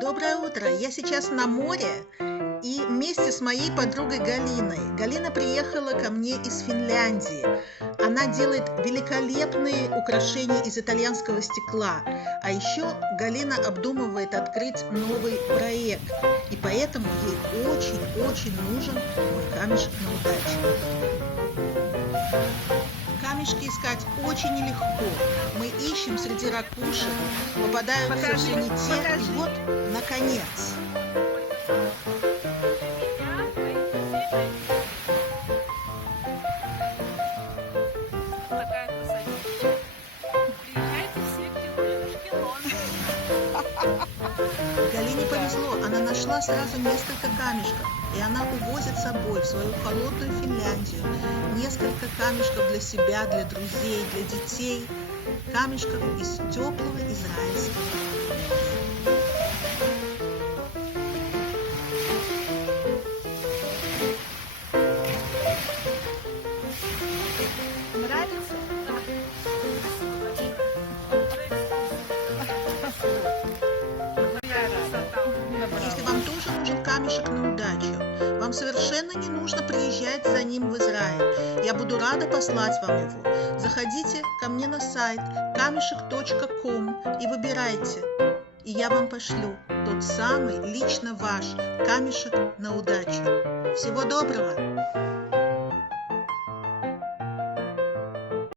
Доброе утро! Я сейчас на море и вместе с моей подругой Галиной. Галина приехала ко мне из Финляндии. Она делает великолепные украшения из итальянского стекла. А еще Галина обдумывает открыть новый проект. И поэтому ей очень-очень нужен мой камешек на удачу. Камешки искать очень нелегко. Мы ищем среди ракушек, попадаются все не те, и вот, наконец. Такая красотища. Приезжайте все в Лондон. Галине повезло, она нашла сразу несколько камешков, и она увозит с собой в свою холодную Финляндию несколько камешков для себя, для друзей, для детей, камешков из теплого израильского моря. Нравится? Да. Если вам тоже нужен камешек на удачу, вам совершенно не нужно приезжать за ним в Израиль. Я буду рада послать вам его. Заходите ко мне на сайт камешек.ком и выбирайте. И я вам пошлю тот самый лично ваш камешек на удачу. Всего доброго!